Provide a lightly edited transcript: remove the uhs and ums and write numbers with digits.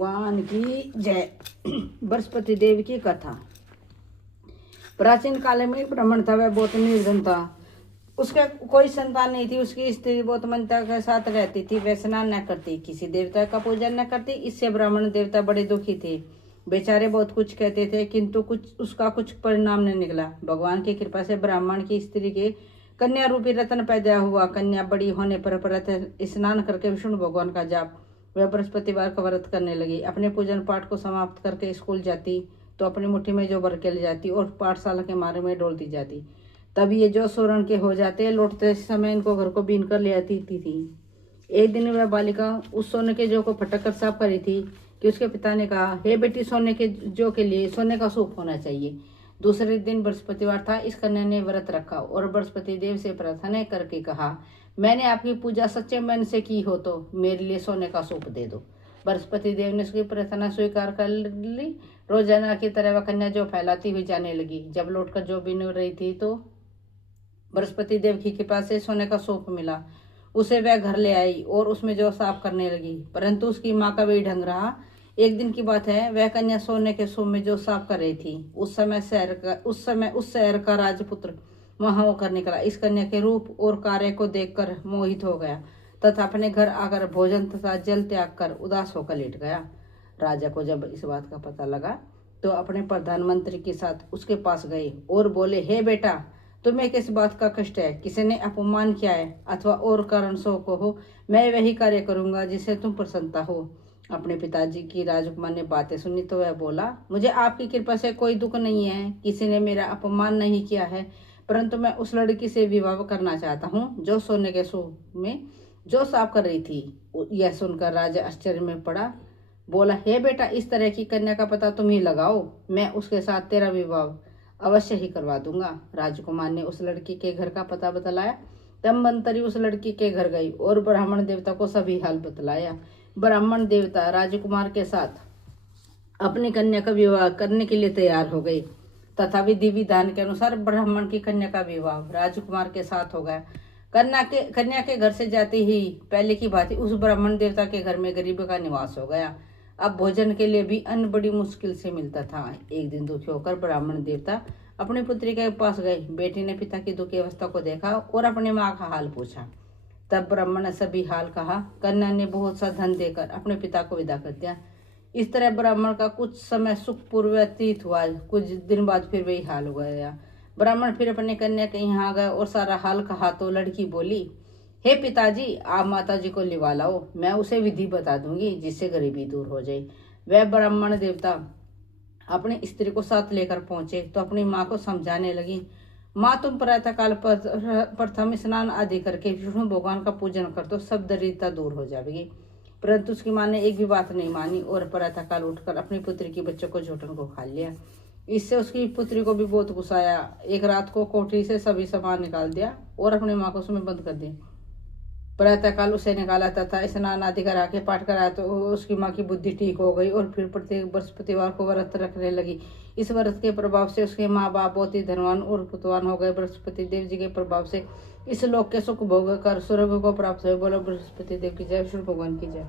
भगवान की जय। बृहस्पति देव की कथा। प्राचीन काल में एक ब्राह्मण था, वह बहुत निर्धन था। उसका कोई संतान नहीं थी। उसकी स्त्री बहुत मनता के साथ रहती थी। वह स्नान न करती, किसी देवता का पूजन न करती। इससे ब्राह्मण देवता बड़े दुखी थे। बेचारे बहुत कुछ कहते थे, किंतु उसका कुछ परिणाम नहीं निकला। भगवान की कृपा से ब्राह्मण की स्त्री के कन्या रूपी रत्न पैदा हुआ। कन्या बड़ी होने पर प्रातः स्नान करके विष्णु भगवान का जाप, वह बृहस्पतिवार का व्रत करने लगी। अपने पूजन पाठ को समाप्त करके स्कूल जाती तो अपनी मुट्ठी में जो भर के ले जाती और पाठशाला के मार्ग में डोलती जाती। तब ये जो सोरण के हो जाते, लौटते समय इनको घर को बीन कर ले आती थी। एक दिन वह बालिका उस सोने के जो को फटक कर साफ करी थी कि उसके पिता ने कहा, हे बेटी, सोने के जो के लिए सोने का सूप होना चाहिए। दूसरे दिन बृहस्पतिवार था। इस कन्या ने व्रत रखा और बृहस्पति देव से प्रार्थना करके कहा, मैंने आपकी पूजा सच्चे मन से की हो तो मेरे लिए सोने का सूप दे दो। बृहस्पति देव ने उसकी प्रार्थना स्वीकार कर ली। रोजाना की तरह वह कन्या जो फैलाती हुई जाने लगी। जब लौटकर जो बीन रही थी तो बृहस्पति देव की कृपा से सोने का सूप मिला। उसे वह घर ले आई और उसमें जो साफ करने लगी, परंतु उसकी माँ का वही ढंग रहा। एक दिन की बात है, वह कन्या सोने के सूप में जो साफ कर रही थी, उस समय उस शहर का राजपुत्र वहां होकर निकला। इस कन्या के रूप और कार्य को देखकर मोहित हो गया तथा अपने घर आकर भोजन तथा जल त्याग कर उदास होकर लेट गया। राजा को जब इस बात का पता लगा तो अपने प्रधानमंत्री के साथ उसके पास गए और बोले, हे बेटा, तुम्हें किस बात का कष्ट है? किसी ने अपमान किया है अथवा और कारण सो को हो? मैं वही कार्य करूंगा जिससे तुम प्रसन्नता हो। अपने पिताजी की राजकुमार ने बातें सुनी तो वह बोला, मुझे आपकी कृपा से कोई दुख नहीं है। किसी ने मेरा अपमान नहीं किया है, परंतु मैं उस लड़की से विवाह करना चाहता हूँ जो सोने के सूप में जो साफ कर रही थी। यह सुनकर राजा आश्चर्य में पड़ा। बोला, हे बेटा, इस तरह की कन्या का पता तुम ही लगाओ, मैं उसके साथ तेरा विवाह अवश्य ही करवा दूंगा। राजकुमार ने उस लड़की के घर का पता बतलाया। तब मंत्री उस लड़की के घर गई और ब्राह्मण देवता को सभी हाल बतलाया। ब्राह्मण देवता राजकुमार के साथ अपनी कन्या का विवाह करने के लिए तैयार हो गए तथा विधि विधान के अनुसार ब्राह्मण की कन्या का विवाह राजकुमार के साथ हो गया। कन्या के घर से जाते ही पहले की भांति उस ब्राह्मण देवता के घर में गरीब का निवास हो गया। अब भोजन के लिए भी अन्न बड़ी मुश्किल से मिलता था। एक दिन दुखी होकर ब्राह्मण देवता अपनी पुत्री के पास गए। बेटी ने पिता की दुखी अवस्था को देखा और अपनी माँ का हाल पूछा। तब ब्राह्मण ने सभी हाल कहा। कन्या ने बहुत सा धन देकर अपने पिता को विदा कर दिया। इस तरह ब्राह्मण का कुछ समय सुखपूर्व व्यतीत हुआ। कुछ दिन बाद फिर वही हाल हो गया। ब्राह्मण फिर अपने कन्या के यहाँ गए और सारा हाल कहा तो लड़की बोली, हे पिताजी, आप माता जी को लिवा लाओ, मैं उसे विधि बता दूंगी जिससे गरीबी दूर हो जाए। वह ब्राह्मण देवता अपनी स्त्री को साथ लेकर पहुंचे तो अपनी माँ को समझाने लगी, माँ, तुम प्रातः काल प्रथम स्नान आदि करके विष्णु भगवान का पूजन कर तो सब दरिद्रता दूर हो जाएगी। परंतु उसकी माँ ने एक भी बात नहीं मानी और प्रातः काल उठकर अपनी पुत्री के बच्चों को झूठन को खा लिया। इससे उसकी पुत्री को भी बहुत गुस्सा आया। एक रात को कोठरी से सभी सामान निकाल दिया और अपनी माँ को उसमें बंद कर दिया। प्रातःकाल उसे निकाला तथा स्नान आदि करा के पाठ कराया तो उसकी माँ की बुद्धि ठीक हो गई और फिर प्रत्येक बृहस्पतिवार को व्रत रखने लगी। इस व्रत के प्रभाव से उसके माँ बाप बहुत ही धनवान और पुतवान हो गए। बृहस्पति देव जी के प्रभाव से इस लोक के सुख भोग कर स्वर्ग को प्राप्त हुए। बोलो बृहस्पति देव की जय, विष्णु भगवान की जय।